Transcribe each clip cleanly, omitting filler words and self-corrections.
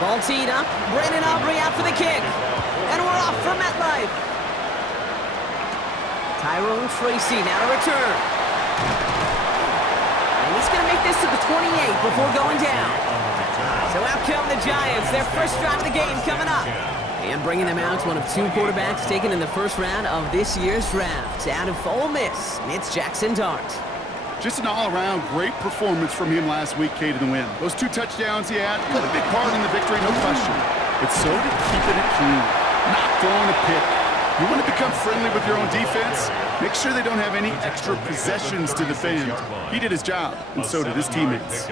Ball teed up. Brandon Aubrey out for the kick. And we're off for MetLife. Tyrone Tracy now to return. And he's going to make this to the 28 before going down. So out come the Giants. Their first drive of the game coming up. And bringing them out, one of two quarterbacks taken in the first round of this year's draft. Out of Ole Miss, it's Jackson Dart. Just an all-around great performance from him last week, Kate, in the win. Those 2 touchdowns he had played a big part in the victory, no question. But so did keeping it clean, not throwing a pick. You want to become friendly with your own defense? Make sure they don't have any extra possessions to defend. He did his job, and so did his teammates.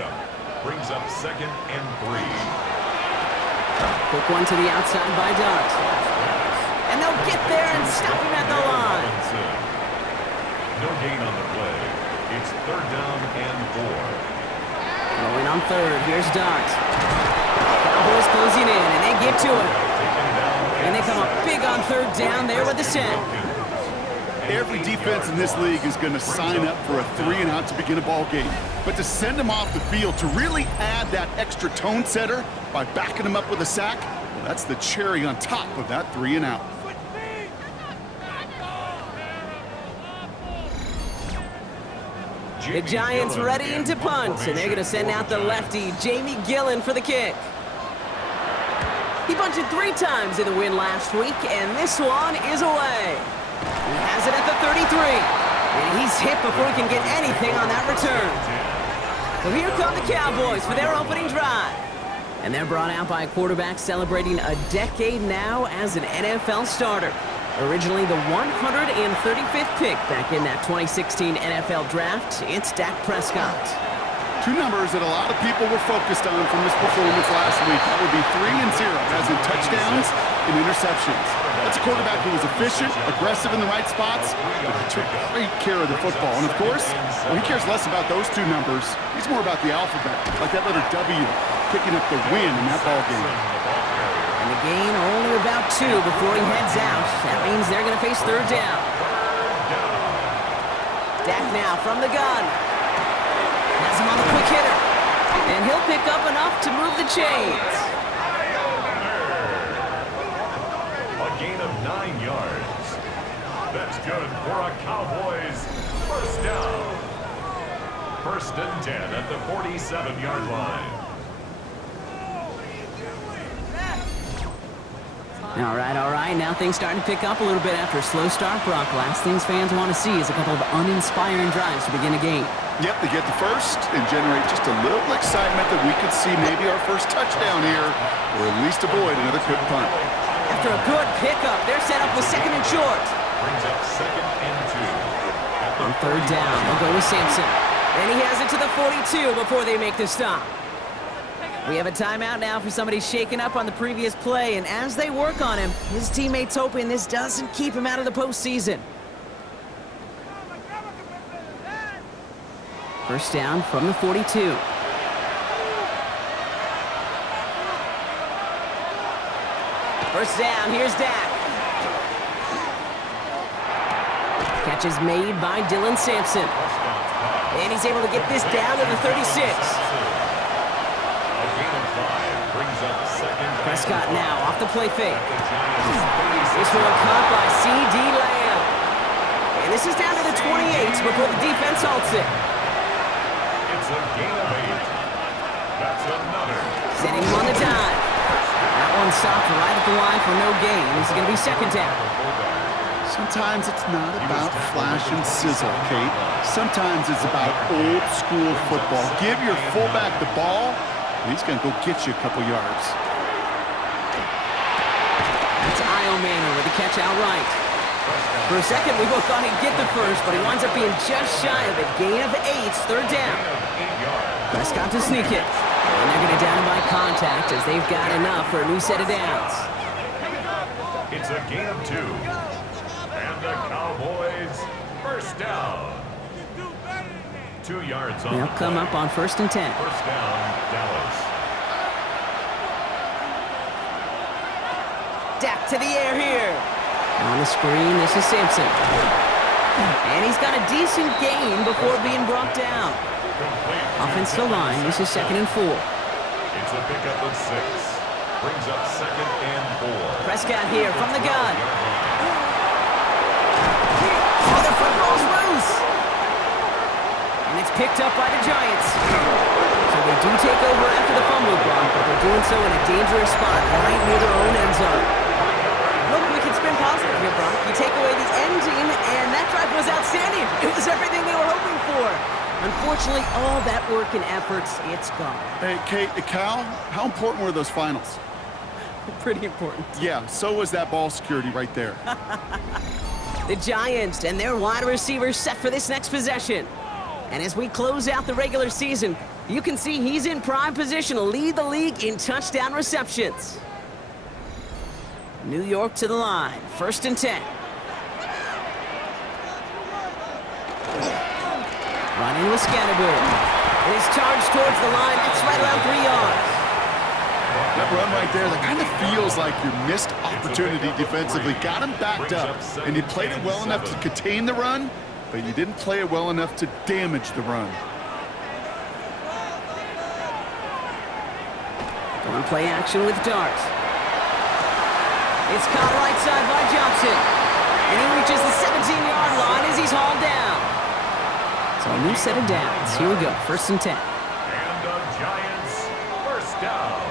Brings up 2nd and 3. Quick one to the outside by Dart. And they'll get there and stop him at the line. No gain on the play. It's 3rd down and 4. Going on 3rd. Here's Dart. Cowboys closing in, and they get to him. And they come up big on 3rd down there with the sack. Every defense in this league is going to sign up for a 3-and-out to begin a ball game. But to send them off the field, to really add that extra tone setter by backing them up with a sack, well, that's the cherry on top of that 3-and-out. The Giants ready to punt, and they're going to send out the lefty, Jamie Gillen, for the kick. He bunted 3 times in the win last week, and this one is away. He has it at the 33, and he's hit before he can get anything on that return. So here come the Cowboys for their opening drive. And they're brought out by a quarterback celebrating a decade now as an NFL starter. Originally the 135th pick back in that 2016 NFL Draft, it's Dak Prescott. 2 numbers that a lot of people were focused on from this performance last week. That would be 3 and 0, as in touchdowns and interceptions. That's a quarterback who was efficient, aggressive in the right spots, but he took great care of the football. And of course, well, he cares less about those 2 numbers. He's more about the alphabet, like that letter W, picking up the win in that ball game. And the gain only about 2 before he heads out. That means they're going to face 3rd down. Dak now from the gun. Has him on the quick hitter. And he'll pick up enough to move the chains. A gain of 9 yards. That's good for a Cowboys first down. 1st and 10 at the 47-yard line. All right. Now things starting to pick up a little bit after a slow start, Brock. Last things fans want to see is a couple of uninspiring drives to begin a game. Yep, they get the first and generate just a little excitement that we could see maybe our first touchdown here, or at least avoid another quick punt. After a good pickup, they're set up with 2nd and short. Brings up 2nd and 2. On 3rd down, they'll go with Sampson. And he has it to the 42 before they make the stop. We have a timeout now for somebody shaken up on the previous play, and as they work on him, his teammates hoping this doesn't keep him out of the postseason. First down from the 42. First down, here's Dak. Catch is made by Dylan Sampson. And he's able to get this down to the 36. Prescott now off the play fake. This one caught by C.D. Lamb. And this is down to the 28 before the defense halts it. It's a gain of 8. That's another. Setting him on the dive. That one stopped right at the line for no gain. This is going to be 2nd down. Sometimes it's not about flash and sizzle, Kate. Sometimes it's about old school football. Give your fullback the ball, and he's going to go get you a couple yards. That's Io Manor with the catch outright. For a second, we both thought he'd get the first, but he winds up being just shy of it. Gain of 8, 3rd down. Prescott to sneak it. And they're going to down him by contact as they've got enough for a new set of downs. It's a gain of 2. And the Cowboys first down. 2 yards on. They'll come up on 1st and 10. First down, Dallas. Dak to the air here. On the screen, this is Sampson. And he's got a decent gain before being brought down. Offensive line, this is 2nd and 4. It's a pickup of 6. Brings up 2nd and 4. Prescott here from the gun. Oh, the football's loose. And it's picked up by the Giants. So they do take over after the fumble, Gronk, but they're doing so in a dangerous spot right near their own end zone. Look, we can spin positive here, Gronk. You take away the engine, and that drive was outstanding. It was everything they were hoping for. Unfortunately, all that work and efforts, it's gone. Hey, Kate, Cal, how important were those finals? Pretty important. Yeah, so was that ball security right there. The Giants and their wide receivers set for this next possession. And as we close out the regular season, you can see he's in prime position to lead the league in touchdown receptions. New York to the line, 1st and 10. Running with Scattergood. It is charged towards the line. That's right around 3 yards. That run right there, that kind of feels like your missed opportunity defensively. Got him backed up, and you played it well enough to contain the run, but you didn't play it well enough to damage the run. Going play action with Dart. It's caught right side by Johnson. And he reaches the 17-yard line as he's hauled down. So a new set of downs. Here we go, 1st and 10. And the Giants, 1st down.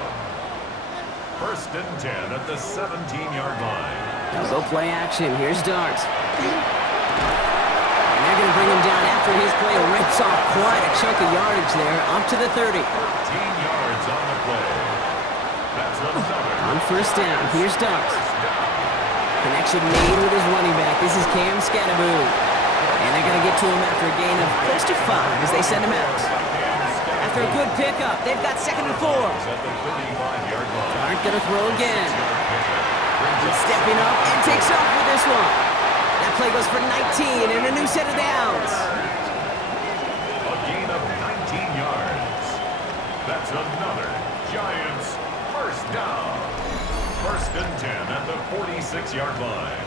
1st and 10 at the 17-yard line. Now go play action. Here's Dart. And they're going to bring him down after his play rips off quite a chunk of yardage there, up to the 30. 13 yards on the play. That's another. On 1st down, here's Dart. Connection made with his running back. This is Cam Scattergood. And they're going to get to him after a gain of close to 5 as they send him out. After a good pickup, they've got 2nd and 4. Dart going to throw again. He's stepping up and takes off with this one. That play goes for 19 and a new set of downs. A gain of 19 yards. That's another Giants 1st down. 1st and 10 at the 46-yard line.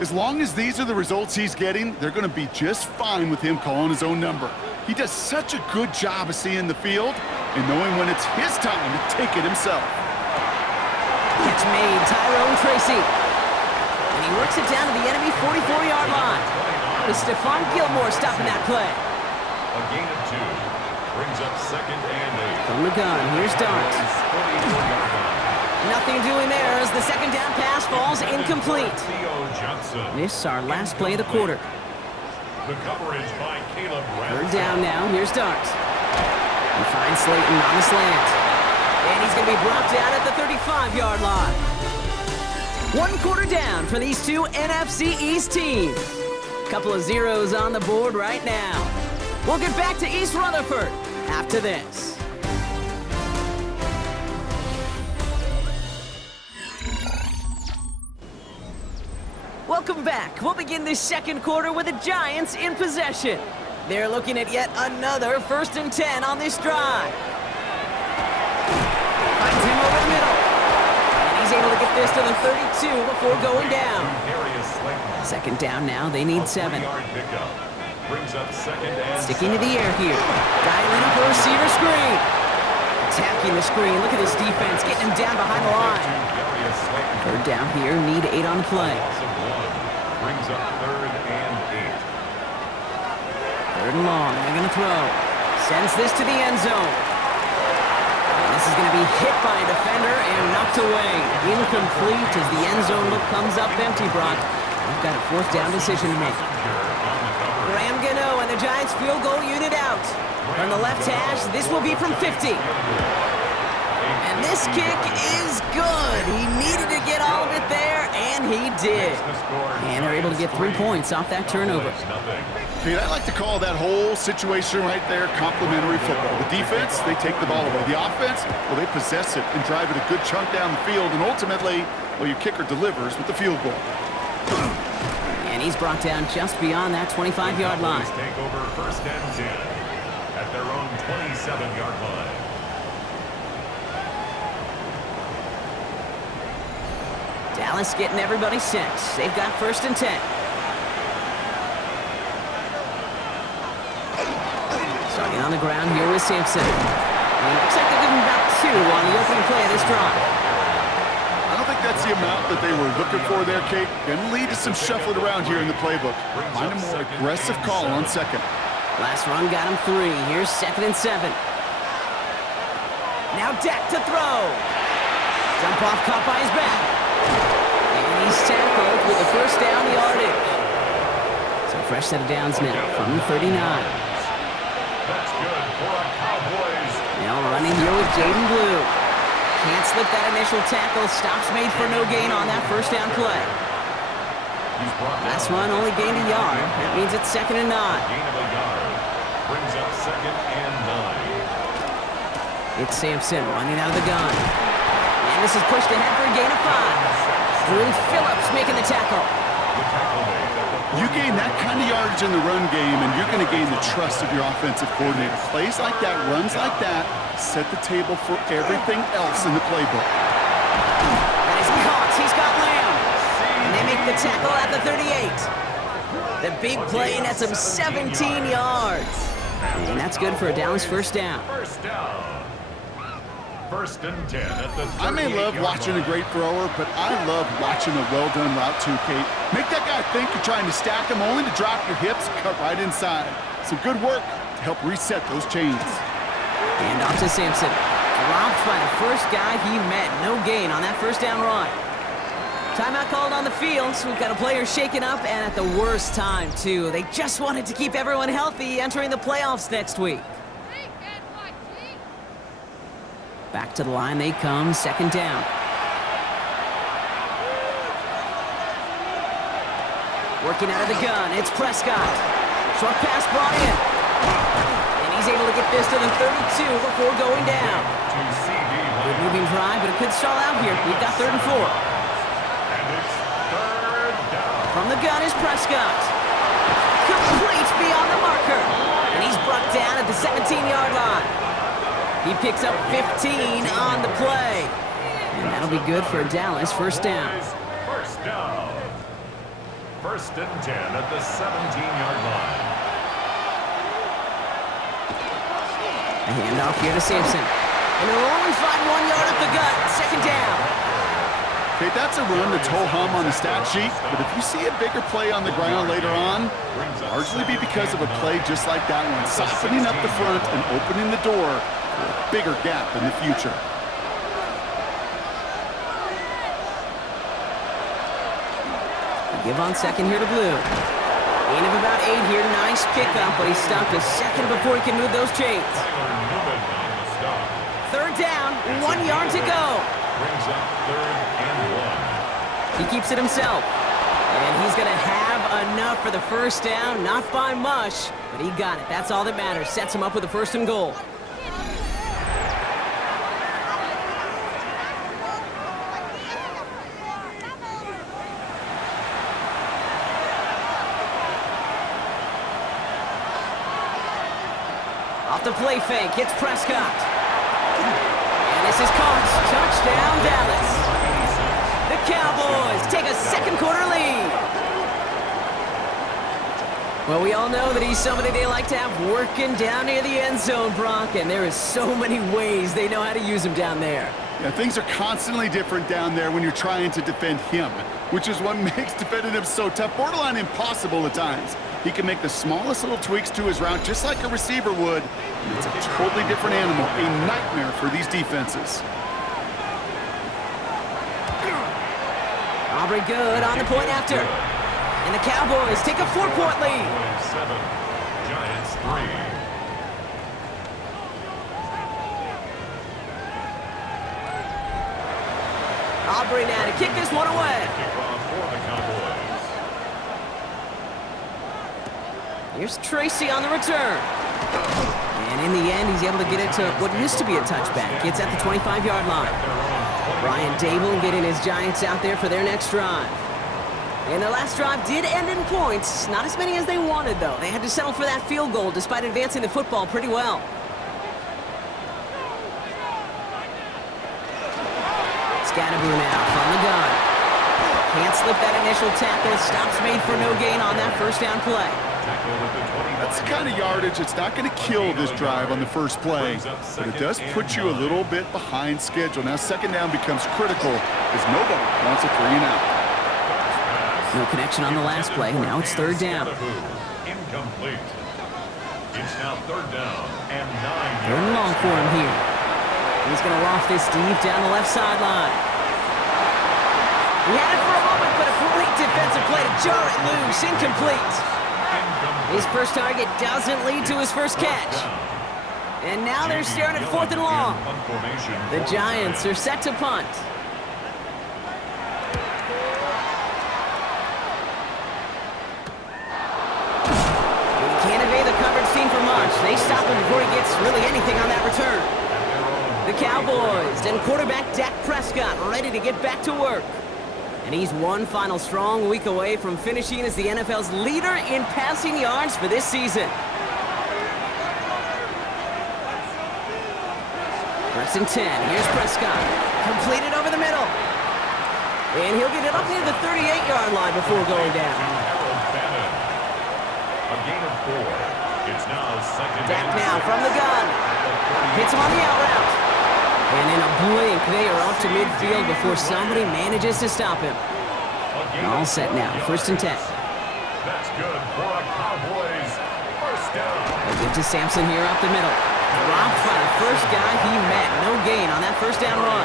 As long as these are the results he's getting, they're going to be just fine with him calling his own number. He does such a good job of seeing the field and knowing when it's his time to take it himself. Catch made, Tyrone Tracy. And he works it down to the enemy 44-yard line. That was Stephon Gilmore stopping that play. A gain of 2. Brings up 2nd and 8. From the gun, here's Dart. Nothing doing there as the 2nd down pass falls incomplete. This is our last play of the quarter. The coverage by Caleb 3rd down now, here's Dart. He finds Slayton on the slant. And he's going to be brought down at the 35-yard line. 1 quarter down for these two NFC East teams. Couple of zeros on the board right now. We'll get back to East Rutherford after this. Welcome back. We'll begin this 2nd quarter with the Giants in possession. They're looking at yet another 1st and 10 on this drive. Finds him over the middle. And he's able to get this to the 32 before going down. 2nd down now. They need 7. Sticking to the air here. Dialing up a receiver screen. Attacking the screen. Look at this defense getting him down behind the line. 3rd down here. Need 8 on the play. Brings up 3rd and 8. 3rd and long. They're going to throw. Sends this to the end zone. And this is going to be hit by a defender and knocked away. Incomplete as the end zone look comes up empty, Brock. We've got a 4th down decision to make. Graham Gano and the Giants field goal unit out. On the left hash, this will be from 50. And this kick is good. He needed to get all of it there, and he did. And they're able to get 3 points off that turnover. Kate, I like to call that whole situation right there complimentary football. The defense, they take the ball away. The offense, well, they possess it and drive it a good chunk down the field. And ultimately, well, your kicker delivers with the field goal. And he's brought down just beyond that 25-yard line. Take over 1st and 10 at their own 27-yard line. Dallas getting everybody set. They've got 1st and 10. Starting on the ground here with Sampson. And it looks like they're giving about 2 on the opening play of this drive. I don't think that's the amount that they were looking for there, Kate. Going to lead to some shuffling around here in the playbook. Find a more aggressive call on second. Last run got him 3. Here's 2nd and 7. Now Dak to throw. Jump off, caught by his back. And he's tackled with the first down yardage. So fresh set of downs now from the 39. That's good for a Cowboys. Now running here with Jaden Blue. Can't slip that initial tackle. Stops made for no gain on that first down play. Last run only gained a yard. That means it's 2nd and 9. Gain of a yard. Brings up 2nd and 9. It's Sampson running out of the gun. And this is pushed ahead for a gain of 5. Drew Phillips making the tackle. The tackle made at the You gain that kind of yardage in the run game, and you're going to gain the trust of your offensive coordinator. Plays like that, runs like that, set the table for everything else in the playbook. That is caught. He's got Lamb. And they make the tackle at the 38. The big play nets him 17 yards. And that's good for a Dallas first down. first down. 1st and 10 at the 38. I may love watching a great thrower, but I love watching a well-done route too, Kate. Make that guy think you're trying to stack him only to drop your hips, cut right inside. Some good work to help reset those chains. And off to Sampson. Dropped by the first guy he met. No gain on that first down run. Timeout called on the field, so we've got a player shaken up, and at the worst time, too. They just wanted to keep everyone healthy entering the playoffs next week. Back to the line they come, 2nd down. Working out of the gun, it's Prescott. Short pass brought in. And he's able to get this to the 32 before going down. Good moving drive, but it could stall out here. We've got 3rd and 4. And it's 3rd down. From the gun is Prescott. Complete beyond the marker. And he's brought down at the 17-yard line. He picks up 15 on the play. And that'll be good for a Dallas first down. First down. 1st and 10 at the 17-yard line. A handoff here to Sampson. And they'll only find 1 yard up the gut. 2nd down. Okay, that's a run that's ho-hum on the stat sheet, but if you see a bigger play on the ground later on, largely be because of a play just like that one, softening up the front and opening the door for a bigger gap in the future. Give on 2nd here to Blue. Gain of about 8 here. Nice pickup, but he stopped a second before he can move those chains. 3rd down, 1 yard to go. Brings up 3rd and 1. He keeps it himself. And he's going to have enough for the first down. Not by much, but he got it. That's all that matters. Sets him up with a 1st and goal. Off the play fake, it's Prescott. And this is caught. Touchdown, Dallas. The Cowboys take a 2nd quarter lead. Well, we all know that he's somebody they like to have working down near the end zone, Brock, and there is so many ways they know how to use him down there. Yeah, things are constantly different down there when you're trying to defend him, which is what makes defending him so tough, borderline impossible at times. He can make the smallest little tweaks to his route just like a receiver would. And it's a totally different animal, a nightmare for these defenses. Aubrey good on the point after. And the Cowboys take a 4-point lead. 7, Giants 3. Aubrey now to kick this one away. Kickoff for the Cowboys. Here's Tracy on the return. And in the end, he's able to get it to what used to be a touchback. It's at the 25-yard line. Brian Dable getting his Giants out there for their next drive. And their last drive did end in points. Not as many as they wanted, though. They had to settle for that field goal despite advancing the football pretty well. Scatterboo now from the gun. Can't slip that initial tackle. Stops made for no gain on that first down play. That's the kind of yardage that's not going to kill this drive on the first play, but it does put you a little bit behind schedule. Now second down becomes critical as nobody wants a 3-and-out. No connection on the last play. Now it's third down. Incomplete. It's now third down and 9 Third and long for him here. He's going to loft this deep down the left sideline. He had it for a moment, but a great defensive play to jar it loose. Incomplete. His first target doesn't lead to his first catch. And now they're staring at fourth and long. The Giants are set to punt. He can't evade the coverage team for much. They stop him before he gets really anything on that return. The Cowboys and quarterback Dak Prescott ready to get back to work. And he's one final strong week away from finishing as the NFL's leader in passing yards for this season. First and 10. Here's Prescott. Completed over the middle. And he'll get it up near the 38-yard line before going down. A gain of 4. It's now second. Dak now from the gun. Hits him on the out route. And in a blink, they are up to midfield before somebody manages to stop him. All set now. First and 10. That's good for a Cowboys first down. They'll give to Sampson here up the middle. Dropped by the first guy he met. No gain on that first down run.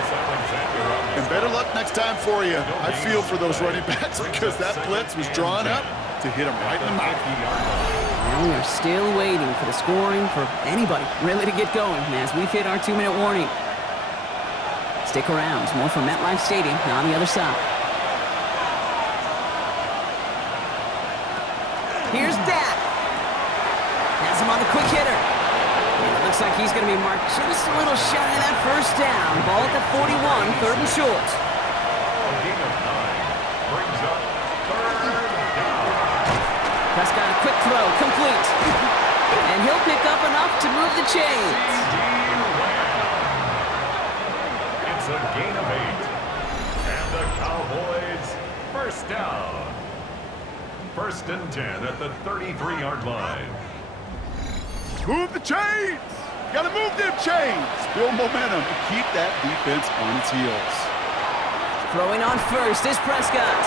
And better luck next time for you. I feel for those running backs because that blitz was drawn up to hit him right in the mouth. Now we are still waiting for the scoring for anybody really to get going as we've hit our 2-minute warning. Stick around. More from MetLife Stadium on the other side. Here's Dak. Has him on the quick hitter. And it looks like he's going to be marked just a little shy of that first down. Ball at the 41, third and short. A gain of 9 brings up third down. Prescott, a quick throw, complete. And he'll pick up enough to move the chains. It's a gain of 8. And the Cowboys first down. First and 10 at the 33-yard line. Move the chains! Gotta move them chains! Build momentum and keep that defense on its heels. Throwing on first is Prescott.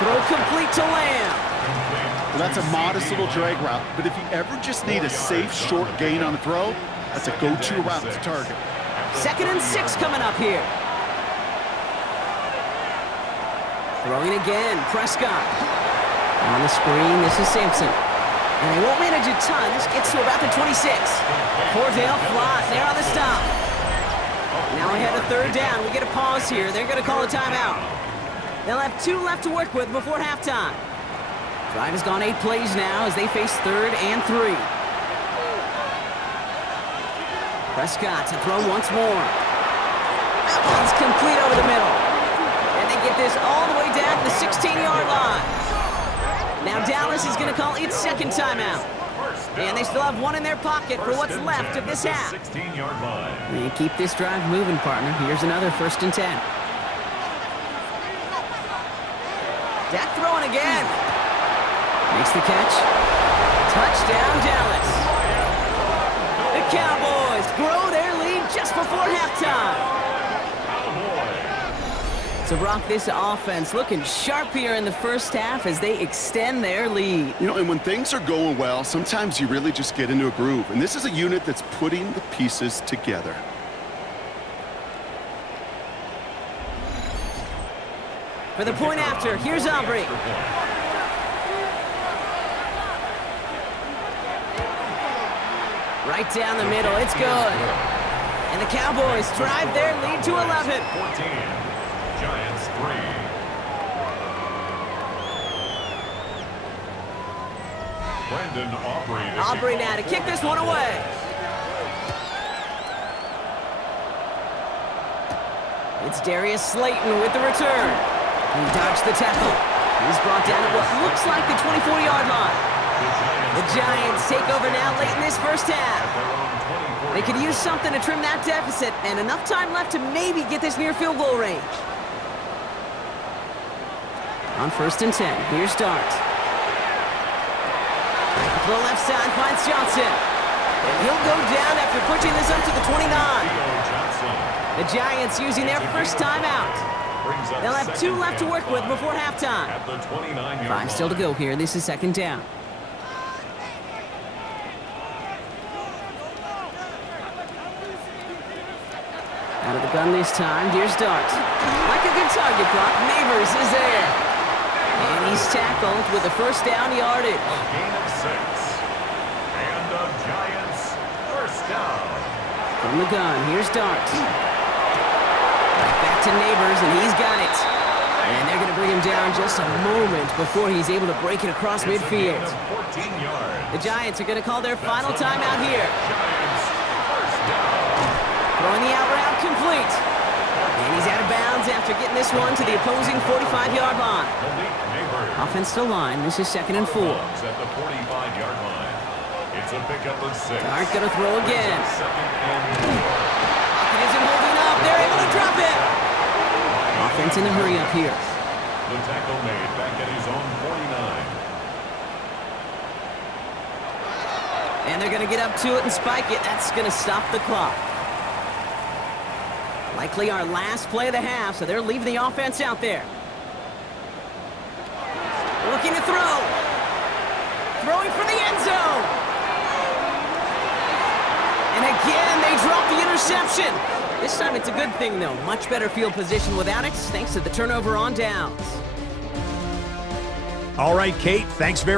Throw complete to Lamb. Well, that's a modest little drag route, but if you ever just need a safe, short gain on a throw, that's a go-to route to target. Second and 6 coming up here. Throwing again, Prescott. On the screen, this is Sampson. And they won't manage a ton. This gets to about the 26. Cordell Flott there on the stop. Now ahead of third down. We get a pause here. They're going to call a timeout. They'll have 2 left to work with before halftime. Drive has gone 8 plays now as they face third and 3. Prescott to throw once more. That one's complete over the middle. And they get this all the way down to the 16-yard line. Now Dallas is going to call its second timeout. And they still have 1 in their pocket for what's left of this half. 16-yard line. And keep this drive moving, partner. Here's another first and 10. Dak throwing again. Makes the catch. Touchdown, Dallas. The Cowboys grow their lead just before halftime. So, Brock, this offense looking sharp here in the first half as they extend their lead. You know, and when things are going well, sometimes you really just get into a groove. And this is a unit that's putting the pieces together. For the point after, here's Aubrey. Right down the middle, it's good. And the Cowboys drive their lead to 11. 14. Giants 3. Brandon Aubrey. Aubrey now to kick this one away. It's Darius Slayton with the return. He dodged the tackle. He's brought down at what looks like the 24-yard line. The Giants take over now late in this first half. They could use something to trim that deficit and enough time left to maybe get this near field goal range. On 1st and 10, here's Dart. Throw left side finds Johnson. And he'll go down after pushing this up to the 29. The Giants using their first timeout. They'll have 2 left to work with before halftime. 5 still to go here. This is 2nd down. Out of the gun this time. Here's Dart. Like a good target block, Neighbors is there. And he's tackled with the first down yardage. A gain of 6. And the Giants first down. From the gun, here's Dart. Right back to Neighbors, and he's got it. And they're going to bring him down just a moment before he's able to break it across midfield. 14 yards. The Giants are going to call their final timeout here. Giants first down. Throwing the out route complete. And he's out of bounds after getting this one to the opposing 45-yard line. Offense still line. This is 2nd and 4. At the 45-yard line. It's a pickup of 6. Dart going to throw again. 2nd and 4. Pocket isn't holding up. They're able to drop it. Offense in the hurry up here. The tackle made back at his own 49. And they're going to get up to it and spike it. That's going to stop the clock. Likely our last play of the half, so they're leaving the offense out there. Looking to throw. Throwing for the end zone. And again, they drop the interception. This time it's a good thing, though. Much better field position without it, thanks to the turnover on downs. All right, Kate, thanks very much.